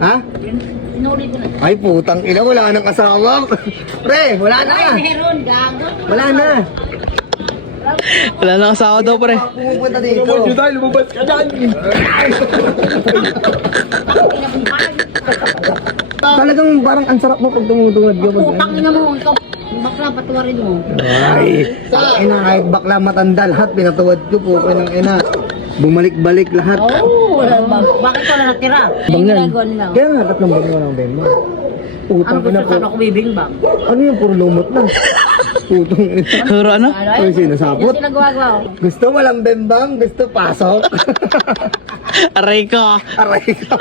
Ha? Inulit ko na. Ay, putang ina, wala nang asawa. Pre, wala na. Ay, meron, gago. Wala na. Wala nang asawa daw, pre. Pumupunta dito. Lumabas ka dyan. Talagang parang ang sarap mo pag tumutungad ka. Putang ina mo, ikaw. Bakla, patuwarin mo. Ay, ina, kahit bakla matanda, lahat pinatuwad ko po. Pinang ina. Bumalik-balik lahat. Oh, wala ba? Bakit wala natira? Bang yan. Ginagawa nila. Kaya nga, tatlong bang walang bema. Ano Putang gusto ina po. sana ako bibimbang? Ano yan, puro lumot na. Putang ina. Huro ano? Ay, sinasapot. Yung sila gawa-gawa. Gusto walang bembang, gusto pasok. Aray ko. Aray ka.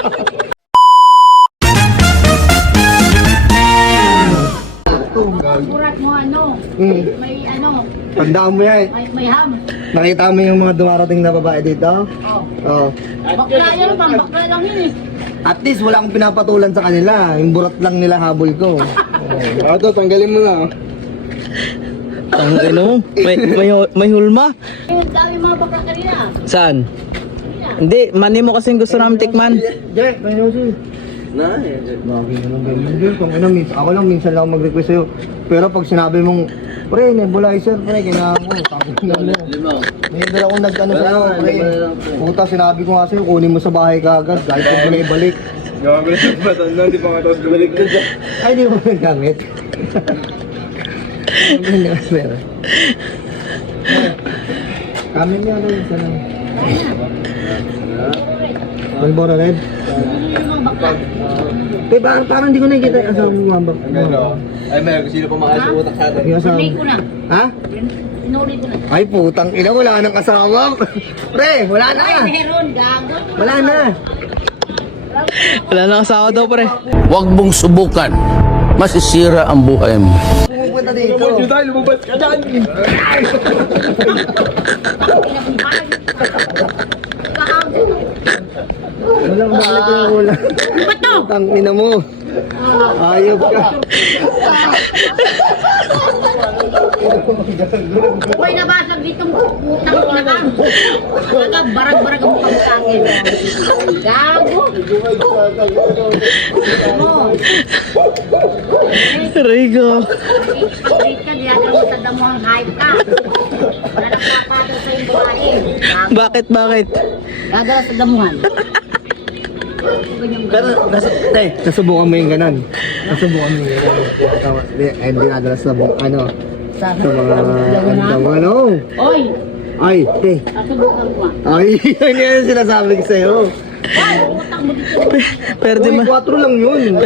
Surat mo ano? May ano? Tandaan mo yan. May ham. Nakita mo yung mga dumarating na babae dito? Oh. Oo. Bakla yan, bakla lang yun eh. At least wala akong pinapatulan sa kanila. Yung burat lang nila habol ko. Ito, tanggalin mo na. Ang ino mo. May hulma. Yung dami mga bakla kanina. Saan? Hindi, mani mo kasing gusto namin tikman. Jack, tayo si. Bagay na lang ganyan. Jack, kung ina, ako lang minsan lang ako mag-request sa'yo. Pero pag sinabi mong, pre, nebulizer, pre, kailangan ko. Sabi ko lang mo. May dala akong nag-ano sa'yo, pre. Puta, sinabi ko nga sa'yo, kunin mo sa bahay ka agad. Kahit huwag mo na ibalik. Gawa ko lang ba tanda, di pa nga tapos bumalik na dyan. Ay, di mo nagamit. Ano nga, sir? Kami niya, ano, isa lang. Malboro Red? Eh, parang hindi ko nakikita yung asawa mo, mambak. Ay, may sino pa makasuutak sa atin? Yung asawa Inulit mo. ko na. Ha? Inulit ko na. Ay, putang ina, wala nang asawa. Pre, wala na. Ay, meron, gago. Wala na. Wala nang asawa daw, pre. Huwag mong subukan. Masisira ang buhay mo. Pumupunta dito. Lumabas ka dyan. Walang balik yung ulan. Bato! Putang ina mo. Ayop ka. May nabasag ditong utang ko na kang. Talaga, barag-barag ang mukhang sa akin. Gago! Mo, Aray ko. pag-rate ka, diyan mo sa damo ang hype ka. Wala nang papato sa yung babae. Gago. Bakit? Gagala sa damuhan. Pero, nasubukan mo yung ganan. Nasubukan mo yung ganan. Hindi nadalas sa ano. Sa mga ano. Oy! Ay, Nasubukan ko ah. ay, yun yung sinasabi ko sa'yo. Ay, utang mo dito. Pero di Uy, mo, 4 lang yun.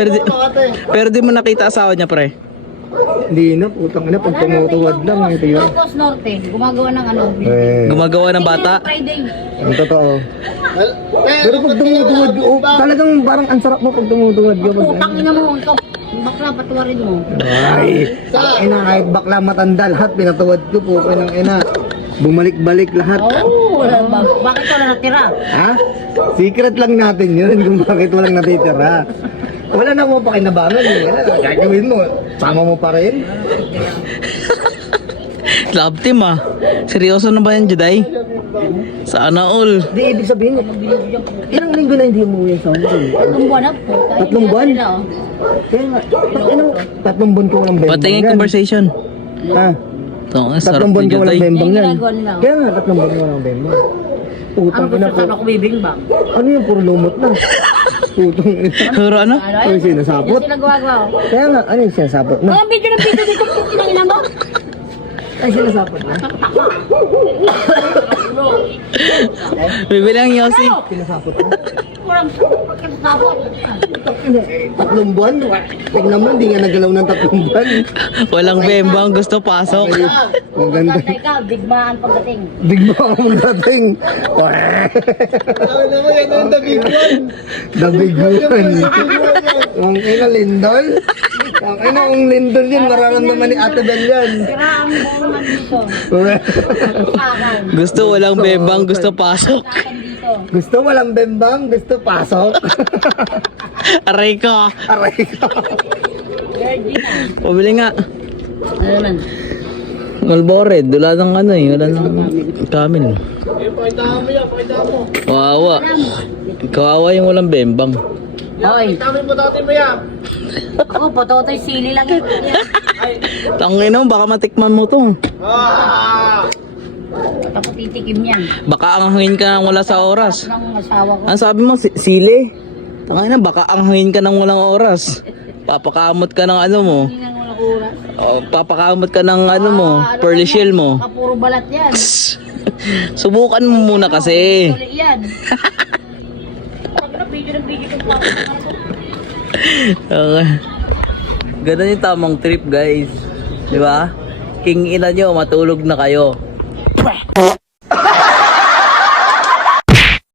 pero di mo nakita asawa niya, pre. Hindi na, putang ina, pag tumutuwad lang. Ito yun. Locos Norte, gumagawa ng ano. Gumagawa ng bata. Friday. Ang totoo. Pero pag tumutuwad ka, talagang parang ang sarap mo pag tumutuwad ka. Putang ina mo, ikaw. Bakla, patuwarin mo. Ay, ina, kahit bakla matanda, lahat pinatuwad ko po. Pinang ina. Bumalik-balik lahat. Oh, wala ba? Bakit wala natira? Ha? Secret lang natin yun kung bakit walang natitira. Wala na mo pakinabangan eh. Gagawin mo. Sama mo pa rin. Love team ah. Seryoso na ba yan, Juday? Sana all. Di ibig sabihin, ilang linggo na hindi umuwi sa home. Tatlong buwan na po. Tatlong buwan? Kaya nga, ano, 3 buwan ko walang bembang Patingin yan. conversation. Ha? Ito, ang sarap 3 buwan ni ko walang Juday. bembang Yan yan. ginagawa nila. Kaya nga, 3 buwan ko walang bembang. Ano Putang gusto ina po. sana ako bibimbang? Ano yung puro lumot na? Putang ina. Huro ano? Ano yung sinasapot? Yan sila gawa-gawa. Kaya nga, ano yung sinasapot na? Ang video ng video dito, kinang ina mo. Ay, sinasapot na? Bibili ang Yossi. Sinasapot na? Walang pagkakasapot. 3 buwan? Tignan mo, hindi nga nagalaw ng 3 buwan. Walang bembang, gusto pasok. Ang ganda. Ganda ikaw, digmaan pagdating. Digma akong dating. Ano mo yan ang dabiguan? Dabiguan. Ang ina Lindol. Ang ina kung Lindol yun, mararamdaman ni Ate Bel yan. Sira ang buong man dito. Akan. Gusto walang bembang, gusto pasok. Akan dito. Gusto walang bembang, gusto pasok. Aray ko. Aray ka. Virgin ah. Pabili nga. Ano naman? Malbored, wala nang ano eh, wala nang kamil. Pakita mo yan, pakita mo. Kawawa. Kawawa yung walang bembang. Hoy. Tama mo dati mo yan. Ako, pototoy sili lang yun. Tangin mo, baka matikman mo to. Tapos titikim yan. Baka anghangin ka nang wala sa oras. Ng asawa ko. Ang sabi mo, sili? Tangin na, baka anghangin ka nang walang oras. Papakamot ka ng ano mo. Hindi nang walang oras. Papakamot ka ng ano mo, pearly shell mo. Kapuro balat yan. Subukan mo muna kasi. Tuloy yan. Pag na-video kong pa. Okay. Ganun yung tamang trip, guys. Di ba? King ina nyo, matulog na kayo.